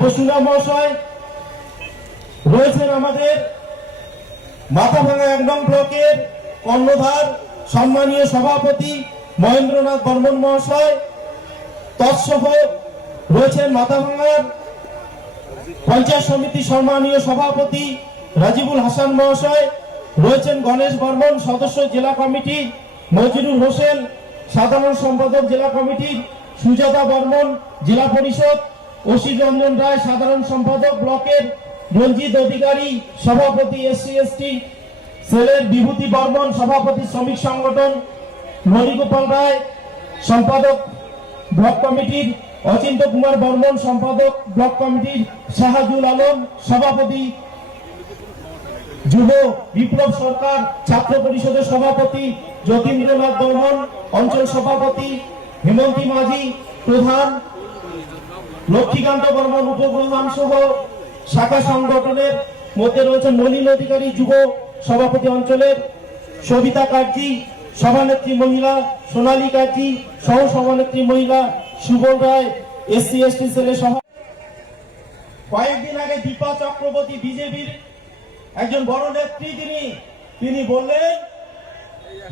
বসুরা মহাশয় রয়েছেন আমাদের মাথাভাঙা 1 নং ব্লকের কর্ণধার সম্মানীয় সভাপতি মহেন্দ্রনাথ বর্মন মহাশয়, তৎসহ রয়েছেন মাথাভাঙার পঞ্চায়েত সমিতি সম্মানীয় সভাপতি রাজিবুল হাসান মহাশয়, রয়েছেন গণেশ বর্মন সদস্য জেলা কমিটি, মজিরুল হোসেন সাধারণ সম্পাদক জেলা কমিটি, সুজাতা বর্মন জেলা পরিষদ, অসিত রঞ্জন রায় সাধারণ সম্পাদক ব্লকের, রঞ্জিত অধিকারী সভাপতি SC/ST সেলের, বিভূতি বর্মন সভাপতি শ্রমিক সংগঠন, মণিগোপাল রায় সম্পাদক ব্লক কমিটির, অচিন্ত কুমার বর্মন সম্পাদক ব্লক কমিটির, শাহাজুল আলম সভাপতি যুব বিপ্লব সরকার ছাত্র পরিষদের সভাপতি, যতীন্দ্রনাথ বর্মন অঞ্চল সভাপতি, হেমন্তী মাঝি প্রধান, লক্ষ্মীকান্ত বর্মন উপপ্রধান সহ শাখা সংগঠনের মধ্যে রয়েছেন নলিন অধিকারী যুব সভাপতি অঞ্চলের, সবিতা কার্জি সভানেত্রী মহিলা, সোনালী কার্জি সহ সভানেত্রী মহিলা, সুবল রায় SC/ST সেলের সভা। কয়েকদিন আগে দীপা চক্রবর্তী বিজেপির একজন বড় নেত্রী, তিনি বললেন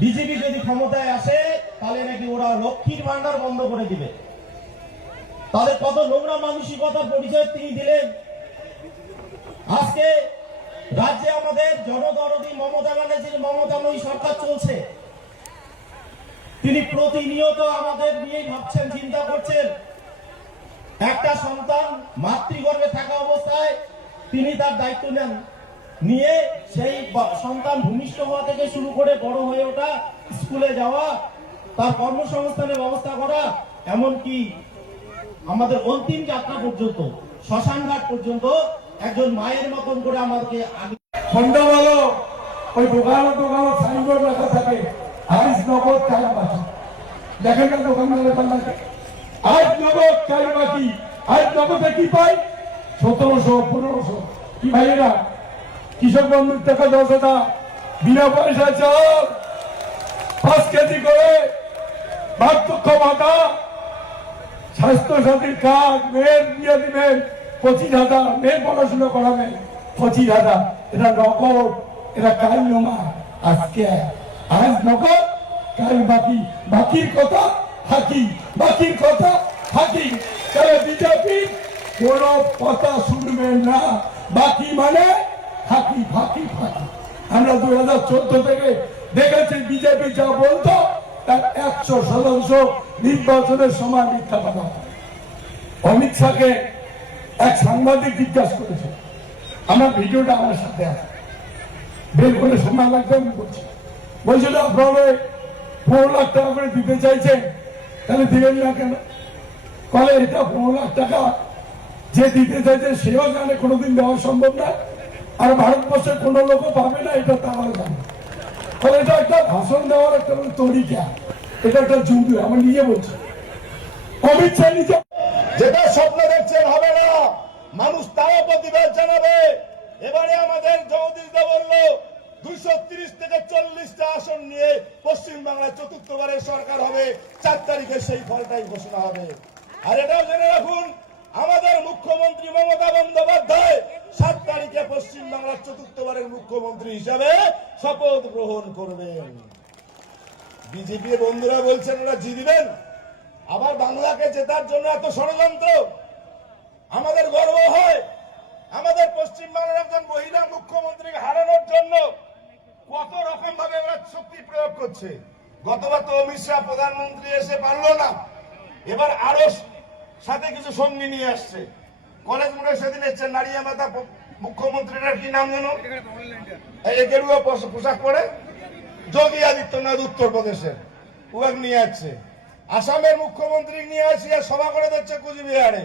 বিজেপি যদি ক্ষমতায় আসে তাহলে নাকি ওরা লক্ষ্মীর ভান্ডার বন্ধ করে দিবে। তাদের কত নোংরা মানসিকতার পরিচয় তিনি দিলেন। আজকে রাজ্যে আমাদের জনদরদি মমতা ব্যানার্জির মমতাময়ী সরকার চলছে। তিনি প্রতিনিয়ত আমাদের নিয়েই ভাবছেন, চিন্তা করছেন। একটা সন্তান মাতৃগর্ভে থাকা অবস্থায় তিনি তার দায়িত্ব নেন, নিয়ে সেই সন্তান ভূমিষ্ঠ হওয়া থেকে শুরু করে বড় হয়ে ওঠা, স্কুলে যাওয়া, তার কর্মসংস্থানের ব্যবস্থা করা, এমনকি আমাদের অন্তিম যাত্রা পর্যন্ত, শ্মশান ঘাট পর্যন্ত একজন মায়ের মতন করে আমাদেরকে সন্ধ্যাবেলা ওই দোকানে সাইনবোর্ড রাখা থাকে, আজ নগদ কাল বাকি। দেখেন না দোকানদার আজ নগদ কাল বাকি। আজ নগদে কি পাই? 1700 1500। কি ভাইয়েরা, কৃষক বন্ধুর টাকা 10,000, বিনা পয়সা চাল 5 কেজি করে, বার্ধক্য ভাতা, স্বাস্থ্য সাথীর কাজ, মেয়ের বিয়ে দিবেন 25,000, মেয়ের পড়াশোনা করাবেন 25,000। এটা নগদ, এটা কাল জমা। আজকে আজ নগদ কাল বাকি। বাকির কথা ফাঁকি, বাকির কথা ফাঁকি। তাহলে বিজেপি কোন কথা শুনবে না। বাকি মানে ফাঁকি, ফাঁকি, ফাঁকি। আমরা 2014 থেকে দেখেছি বিজেপি যা বলতো তার 100% নির্বাচনের সময় মিথ্যা কথা। অমিত শাহকে এক সাংবাদিক জিজ্ঞাসা করেছে, আমার ভিডিওটা আমার সাথে আছে, বের করে সময় লাগবে, আমি বলছি। বলছিল আপনারা 4 লাখ টাকা করে দিতে চাইছেন, তাহলে দিলেন না কেন? বলে এটা 4 লাখ টাকা যে দিতে চাইছে সেও জানে কোনোদিন দেওয়া সম্ভব না, আর ভারতবর্ষের কোনো লোকও পাবে না, এটা তারাও জানে। ফলে এটা একটা ভাষণ দেওয়ার একটা তরিকা, এটা একটা যুদ্ধ। আমার নিজে বলছি, অমিত শাহ নিজে যেটা স্বপ্ন দেখছেন হবে না, মানুষ তাও প্রতিবাদ জানাবে। এবারে আমাদের জগদীশদা বলল 230 থেকে 40টা আসন নিয়ে পশ্চিমবাংলায় চতুর্থবারের সরকার হবে, 4 তারিখে সেই ফলটাই ঘোষণা হবে। আর এটাও জেনে রাখুন, আমাদের মুখ্যমন্ত্রী মমতা বন্দ্যোপাধ্যায় 7 তারিখে পশ্চিমবাংলার চতুর্থবারের মুখ্যমন্ত্রী হিসাবে শপথ গ্রহণ করবেন। বিজেপি বন্ধুরা বলছেন ওরা জিতবেন, আবার বাংলাকে জেতার জন্য এত ষড়যন্ত্র। আমাদের গর্ব হয় আমাদের পশ্চিমবাংলার একজন মহিলা মুখ্যমন্ত্রীকে হারানোর জন্য কত রকম ভাবে ওরা শক্তি প্রয়োগ করছে। গতবার তো অমিত শাহ প্রধানমন্ত্রী এসে পারলো না, এবার আরো সাথে কিছু সঙ্গী নিয়ে আসছে। কলেজ মোড়ে সেদিন এসছে নারিয়া মাতা মুখ্যমন্ত্রীর কি নাম যেন, এই গেরুয়া পোশাক পরে, যোগী আদিত্যনাথ উত্তরপ্রদেশের, ওকে নিয়ে আসছে। আসামের মুখ্যমন্ত্রী নিয়ে আসিয়া সভা করে দিচ্ছে কুচবিহারে,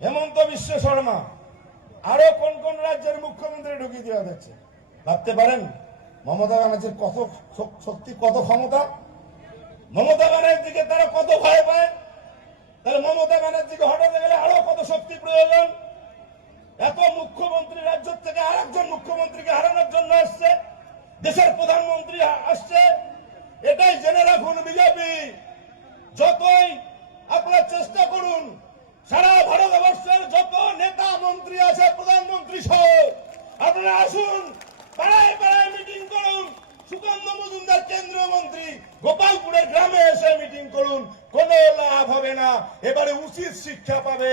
হেমন্ত বিশ্ব শর্মা, আরো কোন কোন রাজ্যের মুখ্যমন্ত্রী ঢুকিয়ে দেওয়া যাচ্ছে। ভাবতে পারেন মমতা ব্যানার্জির কত শক্তি, কত ক্ষমতা। মমতা ব্যানার্জিকে তারা কত ভয় পায়, তাহলে মমতা ব্যানার্জিকে হটাতে গেলে আরো কত শক্তি প্রয়োজন। এত মুখ্যমন্ত্রী রাজ্য থেকে আর একজন মুখ্যমন্ত্রীকে হারানোর জন্য আসছে, দেশের প্রধানমন্ত্রী আসছে। এটাই জেনে রাখুন, বিজেপি যতই আপনারা চেষ্টা করুন, সারা ভারতবর্ষ মন্ত্রী আছে, প্রধানমন্ত্রী সহ। আপনারা আসুন, পাড়ায় পাড়ায় মিটিং করুন। সুকান্ত মজুমদার কেন্দ্রীয় মন্ত্রী গোপালপুরের গ্রামে এসে মিটিং করুন, কোনো লাভ হবে না। এবারে উচিত শিক্ষা পাবে